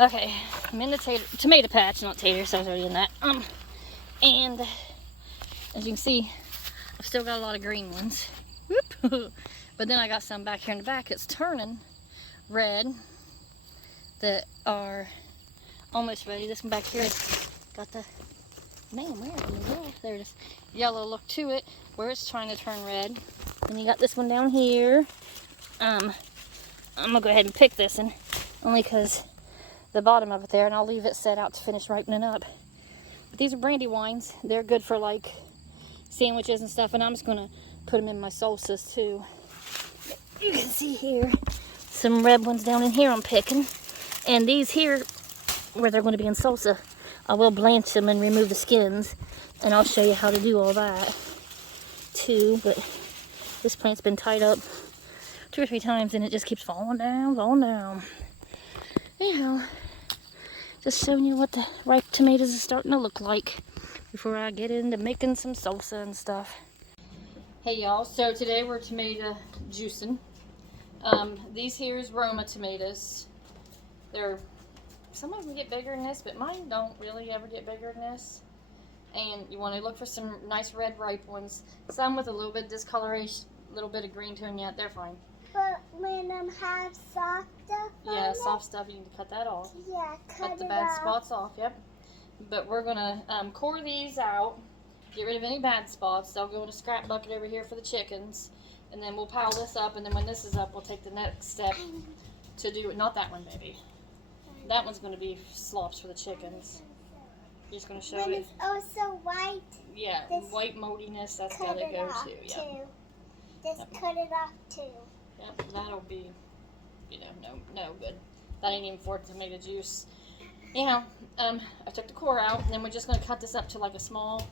Okay, I'm in the tomato patch, not tater, so I was already in that. And as you can see, I've still got a lot of green ones. Whoop. But then I got some back here in the back that's turning red that are almost ready. This one back here has got the, man, where in the world? There it is. Yellow look to it where it's trying to turn red. And you got this one down here. I'm gonna go ahead and pick this one only because the bottom of it there, and I'll leave it set out to finish ripening up. But these are brandy wines. They're good for like sandwiches and stuff, and I'm just gonna put them in my salsas too. You can see here some red ones down in here I'm picking, and these here where they're going to be in salsa, I will blanch them and remove the skins, and I'll show you how to do all that too. But this plant's been tied up 2 or 3 times and it just keeps falling down. Anyhow, just showing you what the ripe tomatoes is starting to look like before I get into making some salsa and stuff. Hey y'all, so today we're tomato juicing. These here's Roma tomatoes. Some of them get bigger than this, but mine don't really ever get bigger than this. And you want to look for some nice red ripe ones. Some with a little bit of discoloration, a little bit of green to them yet, they're fine. But when have soft stuff on Yeah, it? soft stuff, you need to cut that off. Yeah, cut the bad spots off, yep. But we're gonna core these out, get rid of any bad spots. They'll go in a scrap bucket over here for the chickens, and then we'll pile this up, and then when this is up, we'll take the next step to do it. Not that one, baby. That one's gonna be slops for the chickens. Just gonna show when it. It's also white. Yeah, white moldiness, that's gotta go too. Yep. Just cut it off too. Yep, that'll be, no good. That ain't even for tomato juice. Anyhow, I took the core out, and then we're just going to cut this up to like a small,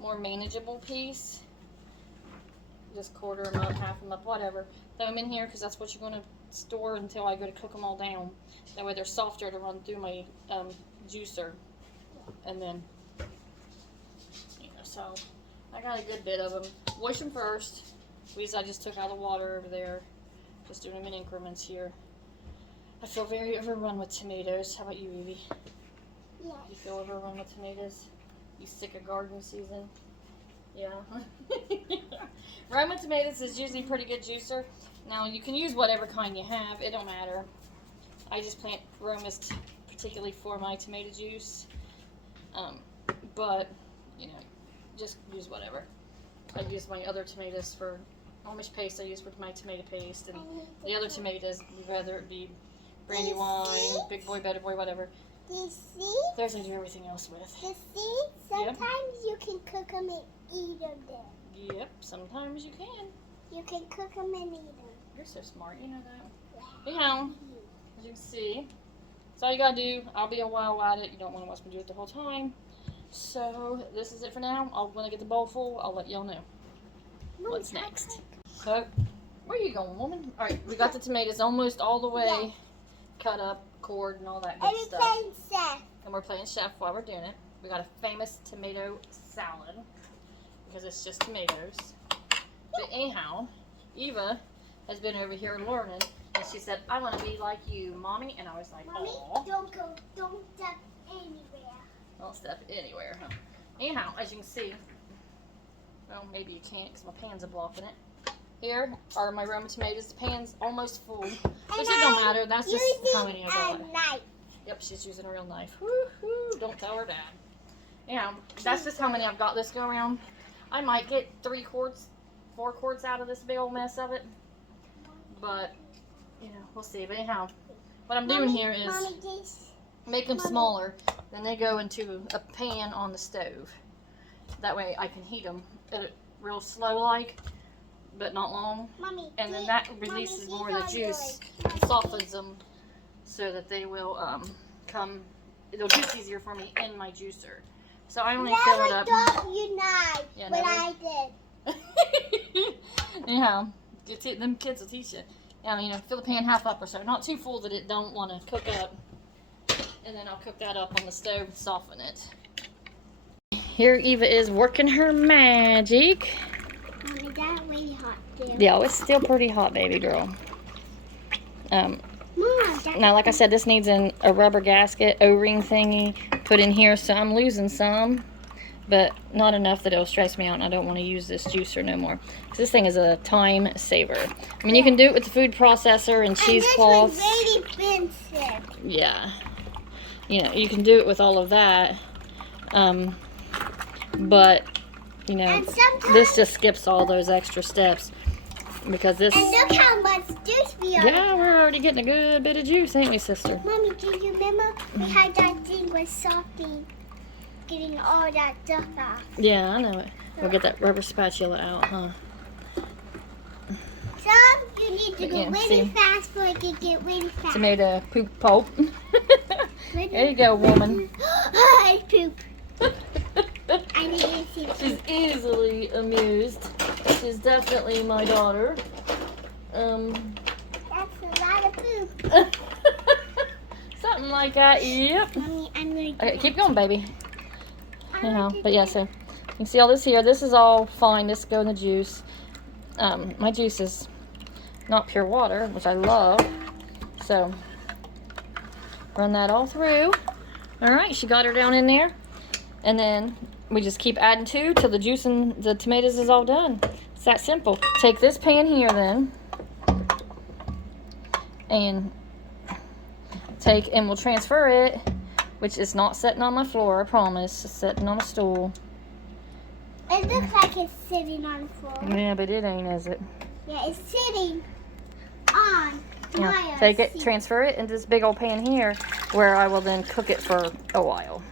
more manageable piece. Just quarter them up, half them up, whatever. Throw them in here because that's what you're going to store until I go to cook them all down. That way they're softer to run through my juicer. And then, so I got a good bit of them. Wash them first. These I just took out of the water over there. Just doing them in increments here. I feel very overrun with tomatoes. How about you, Evie? Yes. You feel overrun with tomatoes? You sick of garden season? Yeah. Roma tomatoes is usually a pretty good juicer. Now you can use whatever kind you have. It don't matter. I just plant Romas particularly for my tomato juice. But, just use whatever. I use my other tomatoes for how much paste I use for my tomato paste, and the other tomatoes, whether it be brandy wine, big boy, better boy, whatever. The seeds? There's I do everything else with. The seeds? Sometimes you can cook them and eat them then. Yep, sometimes you can. You can cook them and eat them. You're so smart, you know that. Anyhow, as you can see, that's all you gotta do. I'll be a while at it. You don't want to watch me do it the whole time. So, this is it for now. When I get the bowl full, I'll let y'all know what's next. So, where are you going, woman? Alright, we got the tomatoes almost all the way cut up, cored, and all that good stuff. Playing chef. And we're playing chef while we're doing it. We got a famous tomato salad because it's just tomatoes. But anyhow, Eva has been over here learning, and she said, "I want to be like you, Mommy." And I was like, Mommy, "Aw." don't step anywhere. Don't step anywhere, huh? Anyhow, as you can see, well, maybe you can't because my pans are blocking it. Here are my Roma tomatoes. The pan's almost full, which it don't matter. That's just how many I got. Knife. Yep, she's using a real knife. Woo-hoo, don't tell her dad. Yeah, that's just how many I've got this go around. I might get 3 quarts, 4 quarts out of this big old mess of it. But, we'll see. But anyhow, what I'm doing here is make them smaller. Then they go into a pan on the stove. That way I can heat them real slow like, but not long. Mommy, and then that releases more of the juice, softens them so that they will it'll juice easier for me in my juicer. So I only fill it up. Don't you knife, Yeah, but I did. Anyhow, them kids will teach you. Now, fill the pan half up or so. Not too full that it don't want to cook up. And then I'll cook that up on the stove and soften it. Here Eva is working her magic. Mommy, that's really hot too. Yeah, it's still pretty hot, baby girl. Mom, Now, like I said, this needs a rubber gasket, O-ring thingy put in here, so I'm losing some, but not enough that it'll stress me out, and I don't want to use this juicer no more. Because this thing is a time saver. I mean, you can do it with the food processor and cheesecloths. This was really expensive. Yeah. You know, you can do it with all of that. But, you know, this just skips all those extra steps. Because this... And look how much juice we are. Yeah, we're already getting a good bit of juice, ain't we, sister? Mommy, do you remember we had that thing with salty, getting all that stuff off? Yeah, I know it. We'll get that rubber spatula out, huh? Some you need to go Yeah, really see. fast for it to get really fast. Tomato poop pulp. There you go, woman. I poop. I need to see poop. She's easily amused. She's definitely my daughter. That's a lot of poop. Something like that, yep. Mommy, I'm going to Okay, keep going, baby. You know, but yeah, so you can see all this here. This is all fine. This go in the juice. My juice is not pure water, which I love. So, run that all through. All right, she got her down in there. And then we just keep adding to till the juice and the tomatoes is all done. It's that simple. Take this pan here then. And we'll transfer it, which is not sitting on my floor, I promise. It's sitting on a stool. It looks like it's sitting on the floor. Yeah, but it ain't, is it? Yeah, it's sitting on Yeah. my Take it, seat. transfer it into this big old pan here, where I will then cook it for a while.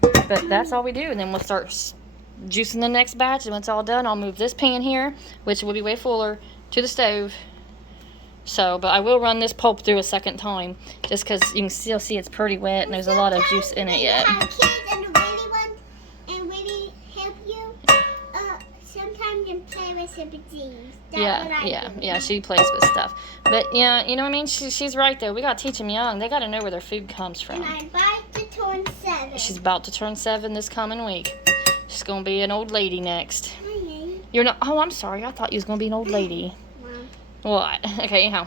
But that's all we do, and then we'll start juicing the next batch, and when it's all done, I'll move this pan here, which will be way fuller, to the stove. So, but I will run this pulp through a second time, just because you can still see it's pretty wet, and there's a lot of juice in it yet. Sometimes when you have kids and really want and really help you, sometimes you play with some things. That's what I do. Yeah, she plays with stuff. But, yeah, you know what I mean? She's right, though. We got to teach them young. They got to know where their food comes from. And I'm about to turn 7. She's about to turn 7 this coming week. She's going to be an old lady next. Honey. You're not... Oh, I'm sorry. I thought you was going to be an old lady. What? Okay, anyhow.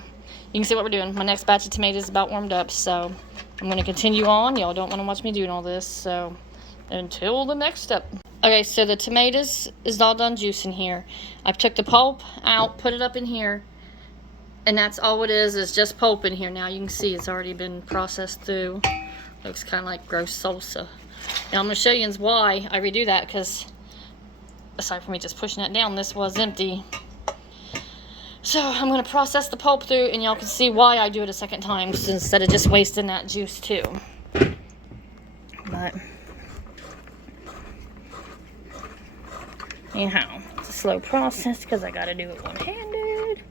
You can see what we're doing. My next batch of tomatoes is about warmed up, so I'm going to continue on. Y'all don't want to watch me doing all this, so until the next step. Okay, so the tomatoes is all done juicing here. I took the pulp out, put it up in here, and that's all it is just pulp in here. Now you can see it's already been processed through. Looks kind of like gross salsa. Now I'm going to show you why I redo that, because aside from me just pushing that down, this was empty. So I'm going to process the pulp through, and y'all can see why I do it a second time instead of just wasting that juice too. But anyhow, it's a slow process because I got to do it one-handed.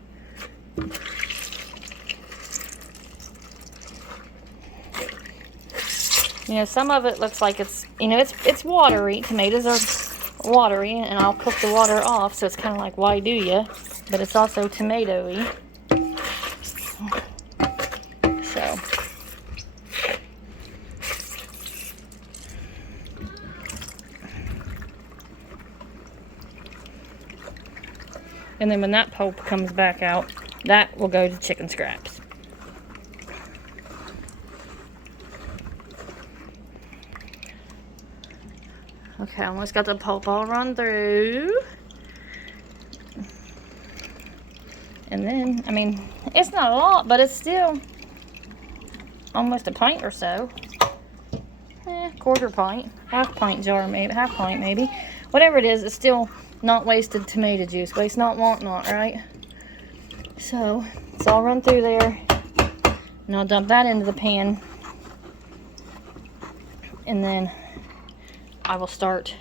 You know, some of it looks like it's, you know, it's watery. Tomatoes are watery, and I'll cook the water off, so it's kind of like, why do you? But it's also tomatoey. So. And then when that pulp comes back out, that will go to chicken scraps. Okay, I almost got the pulp all run through. And then, I mean, it's not a lot, but it's still almost a pint or so. Quarter pint, half pint jar maybe, half pint maybe. Whatever it is, it's still not wasted tomato juice. Waste not, want not, right? So, it's all run through there. And I'll dump that into the pan. And then I will start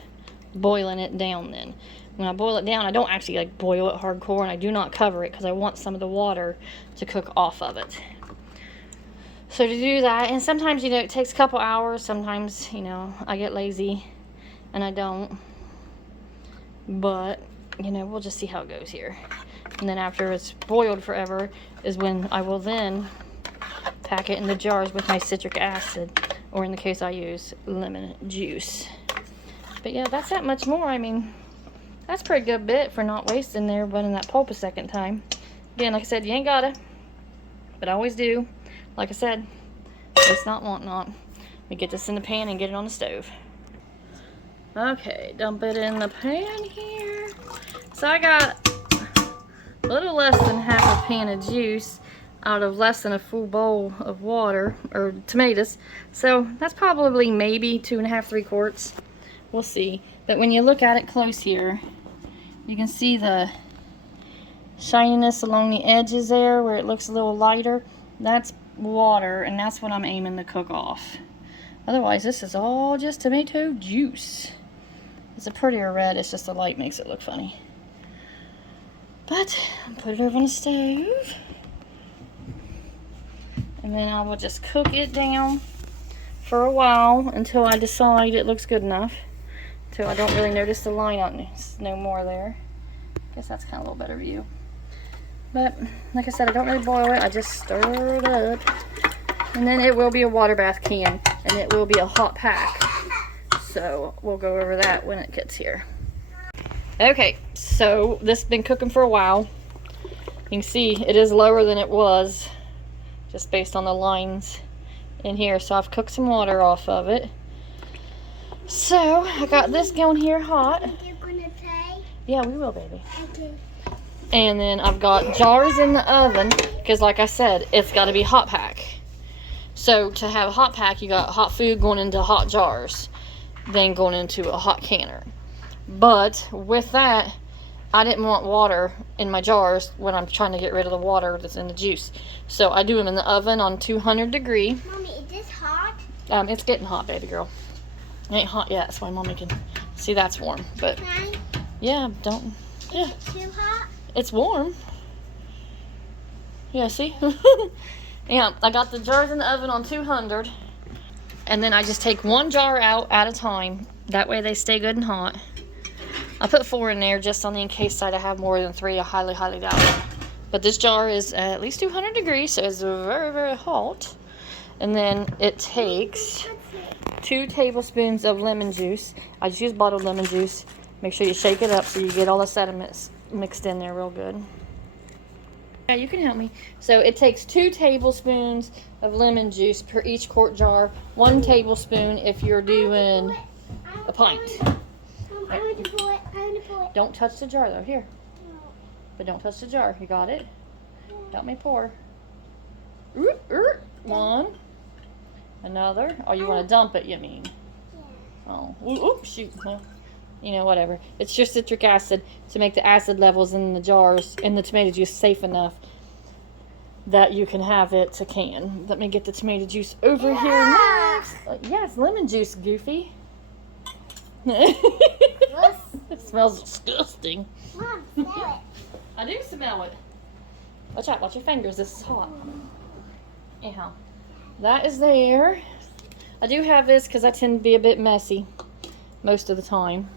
boiling it down then. When I boil it down, I don't actually like boil it hardcore, and I do not cover it because I want some of the water to cook off of it. So to do that, and sometimes, you know, it takes a couple hours. Sometimes, you know, I get lazy and I don't. But, you know, we'll just see how it goes here. And then after it's boiled forever is when I will then pack it in the jars with my citric acid, or in the case I use, lemon juice. But yeah, that's that much more. I mean, that's a pretty good bit for not wasting there running that pulp a second time. Again, like I said, you ain't gotta. but I always do. Like I said, it's not want not. We get this in the pan and get it on the stove. Okay, dump it in the pan here. So I got a little less than half a pan of juice out of less than a full bowl of water, or tomatoes. So that's probably maybe 2.5, 3 quarts. We'll see. But when you look at it close here, you can see the shininess along the edges there where it looks a little lighter. That's water, and that's what I'm aiming to cook off. Otherwise, this is all just tomato juice. It's a prettier red, it's just the light makes it look funny. But I'll put it over on the stove. And then I will just cook it down for a while until I decide it looks good enough. Until I don't really notice the line on this no more there. Guess that's kind of a little better view. But like I said, I don't really boil it. I just stir it up. And then it will be a water bath can. And it will be a hot pack. So we'll go over that when it gets here. Okay, so this has been cooking for a while. You can see it is lower than it was, just based on the lines in here. So I've cooked some water off of it. So I got this going here hot. You're gonna play? Yeah, we will, baby. Okay. And then I've got jars in the oven, because like I said, it's got to be hot pack. So to have a hot pack, you got hot food going into hot jars, then going into a hot canner. But with that, I didn't want water in my jars when I'm trying to get rid of the water that's in the juice. So I do them in the oven on 200 degree. Mommy, is this hot? It's getting hot, baby girl. It ain't hot yet, that's why Mommy can see that's warm. But Can I? yeah, don't. Yeah, Is it too hot? it's warm. Yeah, see? Yeah, I got the jars in the oven on 200. And then I just take one jar out at a time. That way they stay good and hot. I put 4 in there just on the in case side I have more than 3. I highly, highly doubt it. But this jar is at least 200 degrees, so it's very, very hot. And then it takes 2 tablespoons of lemon juice. I just use bottled lemon juice. Make sure you shake it up so you get all the sediments mixed in there real good. Yeah, you can help me. So it takes 2 tablespoons of lemon juice per each quart jar. 1 tablespoon if you're doing a pint. I want to pour it. I want to pour it. Don't touch the jar though. Here. But don't touch the jar. You got it? Help me pour. 1. Another. Oh, you want to dump it, you mean? Oh. Oops, shoot. Well, you know, whatever. It's just citric acid to make the acid levels in the jars and the tomato juice safe enough that you can have it to can. Let me get the tomato juice over here next. Yeah, it's lemon juice, Goofy. It smells disgusting. Mom, smell I do smell it. Watch out, watch your fingers. This is hot. Anyhow, that is there. I do have this because I tend to be a bit messy most of the time.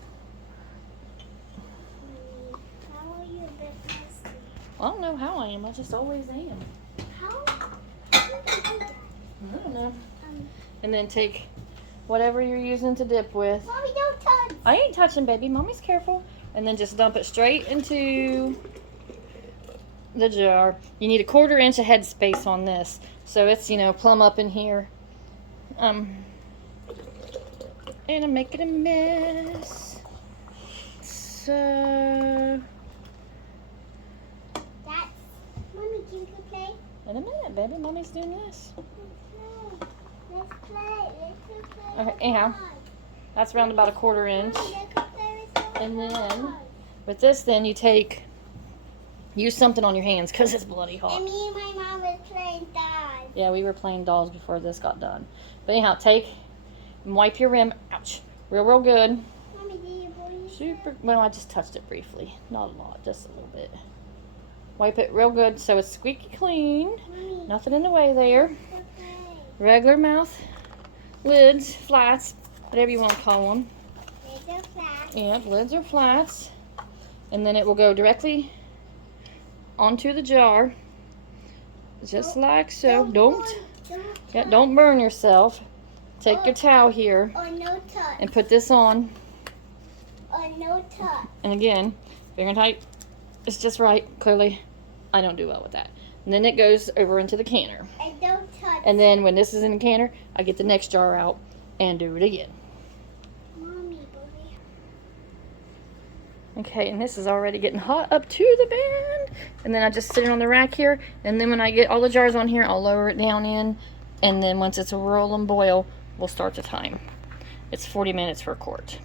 it. How are you a bit messy? I don't know how I am. I just always am. How? I don't know. And then take whatever you're using to dip with. Mommy, don't touch. I ain't touching, baby. Mommy's careful. And then just dump it straight into the jar. You need a 1/4 inch of head space on this. So it's, you know, plumb up in here. And I'm making a mess. So... That's... Mommy, can you play? in a minute, baby. Mommy's doing this. Let's play. Let's play. Okay, anyhow. That's around about a 1/4 inch. And then, with this, then you use something on your hands because it's bloody hot. And me and my mom was playing dolls. Yeah, we were playing dolls before this got done. But anyhow, take and wipe your rim. Ouch. Real good. Mommy, did you boil your Super. Well, I just touched it briefly. Not a lot, just a little bit. Wipe it real good so it's squeaky clean. Mommy, Nothing in the way there. okay. Regular mouth lids, flats, whatever you want to call them. They're so flat. Yep, lids or flats. And then it will go directly onto the jar. Just like so. Don't burn yourself. Take your towel here Or no touch. and put this on. Or no touch. And again, finger tight. It's just right. Clearly, I don't do well with that. And then it goes over into the canner. And don't touch. And then when this is in the canner, I get the next jar out and do it again. Mommy, boy. Okay, and this is already getting hot up to the bend. And then I just sit it on the rack here. And then when I get all the jars on here, I'll lower it down in. And then once it's a roll and boil, we'll start the time. It's 40 minutes for a quart.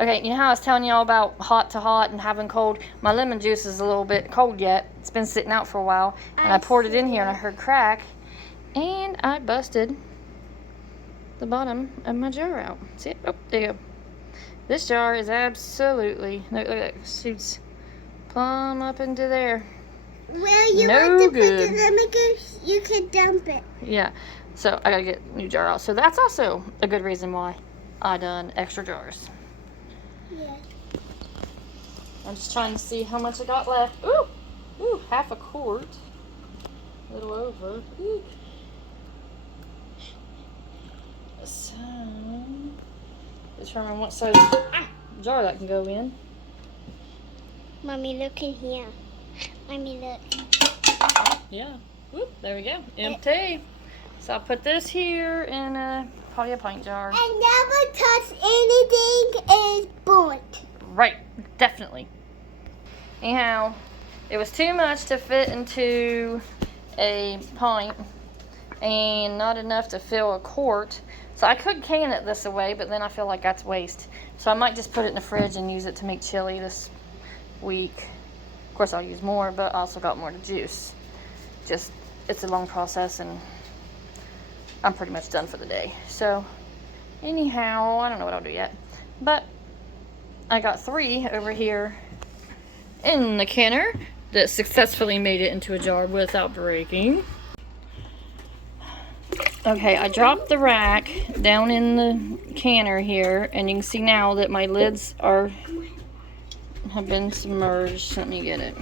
Okay, you know how I was telling y'all about hot to hot and having cold? My lemon juice is a little bit cold yet. It's been sitting out for a while. And I poured it in here and I heard crack. And I busted the bottom of my jar out. See it? Oh, there you go. This jar is absolutely, look at that, shoots plumb up into there. Well, you No want to good. put the lemon juice, you can dump it. Yeah, so I gotta get a new jar out. So that's also a good reason why I done extra jars. Yeah. I'm just trying to see how much I got left. Ooh, half a quart. A little over. Ooh. So, determine what size jar that can go in. Mommy, look in here. Mommy, look. Yeah. Whoop, there we go. Empty. So I'll put this here in probably a pint jar. And never touch anything is burnt. Right, definitely. Anyhow, it was too much to fit into a pint and not enough to fill a quart. So I could can it this away, but then I feel like that's waste. So I might just put it in the fridge and use it to make chili this week. Of course, I'll use more, but I also got more to juice. Just, it's a long process and I'm pretty much done for the day. So anyhow, I don't know what I'll do yet, but I got 3 over here in the canner that successfully made it into a jar without breaking. Okay, I dropped the rack down in the canner here, and you can see now that my lids have been submerged. Let me get it.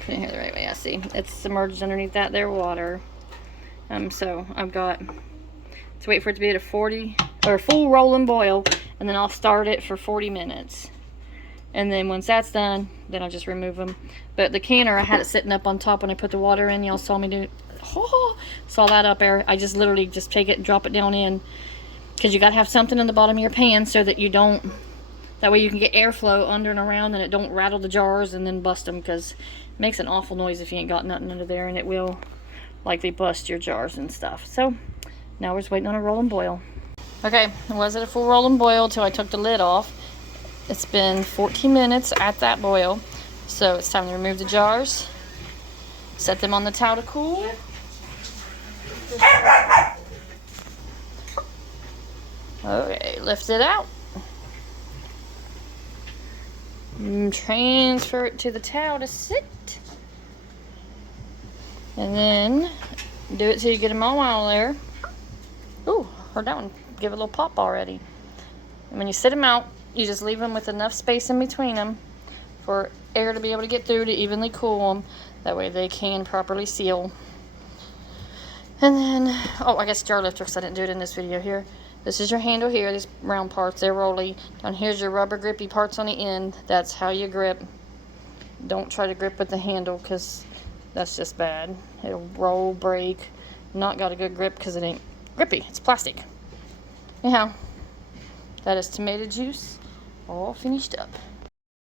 Put it here the right way. I see it's submerged underneath that there water. So I've got to wait for it to be at a 40 or full roll and boil, and then I'll start it for 40 minutes. And then once that's done, then I'll just remove them. But the canner, I had it sitting up on top when I put the water in. Y'all saw me do, saw that up there. I just literally just take it and drop it down in, because you got to have something in the bottom of your pan so that you don't, that way you can get airflow under and around and it don't rattle the jars and then bust them, because it makes an awful noise if you ain't got nothing under there, and it will likely bust your jars and stuff. So now we're just waiting on a roll and boil. Okay, it was at a full roll and boil till I took the lid off. It's been 14 minutes at that boil, so it's time to remove the jars, set them on the towel to cool. Okay, lift it out. Transfer it to the towel to sit. And then do it till you get them all out of there. Ooh, heard that one give a little pop already. And when you sit them out, you just leave them with enough space in between them for air to be able to get through to evenly cool them. That way they can properly seal. And then, oh, I guess jar lifter, because I didn't do it in this video here. This is your handle here, these round parts, they're rolly. Down here's your rubber grippy parts on the end. That's how you grip. Don't try to grip with the handle, because that's just bad. It'll roll, break. Not got a good grip because it ain't grippy. It's plastic. Anyhow, that is tomato juice all finished up.